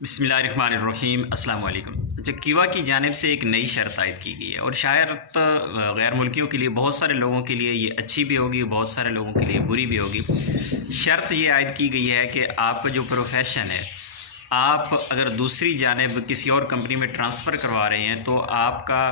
بسم اللہ الرحمن الرحیم۔ السلام علیکم۔ کیوا کی جانب سے ایک نئی شرط عائد کی گئی ہے اور شاید غیر ملکیوں کے لیے بہت سارے لوگوں کے لیے یہ اچھی بھی ہوگی، بہت سارے لوگوں کے لیے بری بھی ہوگی۔ شرط یہ عائد کی گئی ہے کہ آپ کا جو پروفیشن ہے، آپ اگر دوسری جانب کسی اور کمپنی میں ٹرانسفر کروا رہے ہیں تو آپ کا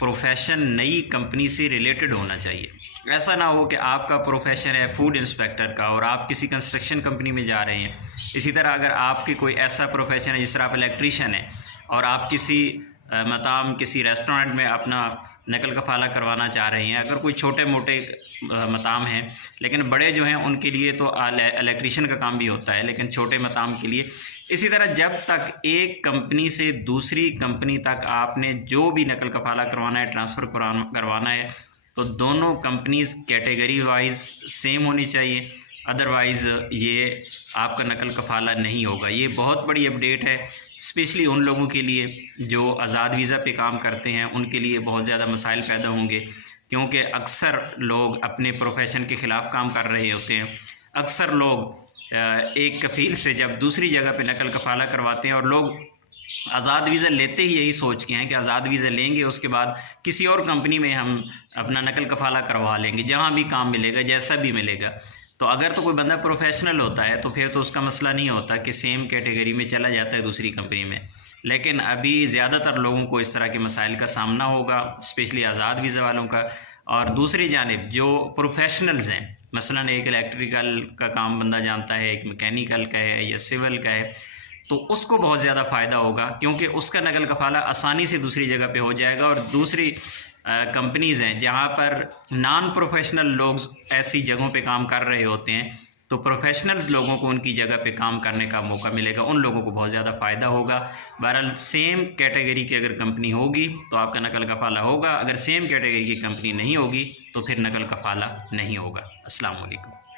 پروفیشن نئی کمپنی سے ریلیٹڈ ہونا چاہیے۔ ایسا نہ ہو کہ آپ کا پروفیشن ہے فوڈ انسپیکٹر کا اور آپ کسی کنسٹرکشن کمپنی میں جا رہے ہیں۔ اسی طرح اگر آپ کی کوئی ایسا پروفیشن ہے جس طرح آپ الیکٹریشین ہیں اور آپ کسی مطعم کسی ریسٹورنٹ میں اپنا نقل کفالہ کروانا چاہ رہے ہیں، اگر کوئی چھوٹے موٹے مطعم ہیں، لیکن بڑے جو ہیں ان کے لیے تو الیکٹریشین کا کام بھی ہوتا ہے، لیکن چھوٹے مطعم کے لیے اسی طرح جب تک ایک کمپنی سے دوسری کمپنی تک آپ نے جو بھی نقل کفالہ کروانا ہے، ٹرانسفر کروانا ہے، تو دونوں کمپنیز کیٹیگری وائز سیم ہونی چاہیے، ادروائز یہ آپ کا نقل کفالہ نہیں ہوگا۔ یہ بہت بڑی اپڈیٹ ہے، اسپیشلی ان لوگوں کے لیے جو آزاد ویزا پہ کام کرتے ہیں، ان کے لیے بہت زیادہ مسائل پیدا ہوں گے، کیونکہ اکثر لوگ اپنے پروفیشن کے خلاف کام کر رہے ہوتے ہیں۔ اکثر لوگ ایک کفیل سے جب دوسری جگہ پہ نقل کفالہ کرواتے ہیں، اور لوگ آزاد ویزا لیتے ہی یہی سوچ کے ہیں کہ آزاد ویزا لیں گے، اس کے بعد کسی اور کمپنی میں ہم اپنا نقل کفالہ کروا لیں گے، جہاں بھی کام ملے گا، جیسا بھی ملے گا۔ تو اگر تو کوئی بندہ پروفیشنل ہوتا ہے تو پھر تو اس کا مسئلہ نہیں ہوتا کہ سیم کیٹیگری میں چلا جاتا ہے دوسری کمپنی میں، لیکن ابھی زیادہ تر لوگوں کو اس طرح کے مسائل کا سامنا ہوگا، اسپیشلی آزاد ویزا والوں کا۔ اور دوسری جانب جو پروفیشنلز ہیں، مثلا ایک الیکٹریکل کا کام بندہ جانتا ہے، ایک میکینیکل کا ہے یا سول کا ہے، تو اس کو بہت زیادہ فائدہ ہوگا، کیونکہ اس کا نقل کفالہ آسانی سے دوسری جگہ پہ ہو جائے گا۔ اور دوسری کمپنیز ہیں جہاں پر نان پروفیشنل لوگ ایسی جگہوں پہ کام کر رہے ہوتے ہیں، تو پروفیشنلز لوگوں کو ان کی جگہ پہ کام کرنے کا موقع ملے گا، ان لوگوں کو بہت زیادہ فائدہ ہوگا۔ بہرحال سیم کیٹیگری کی اگر کمپنی ہوگی تو آپ کا نقل کفالہ ہوگا، اگر سیم کیٹیگری کی کمپنی نہیں ہوگی تو پھر نقل کفالہ نہیں ہوگا۔ السلام علیکم۔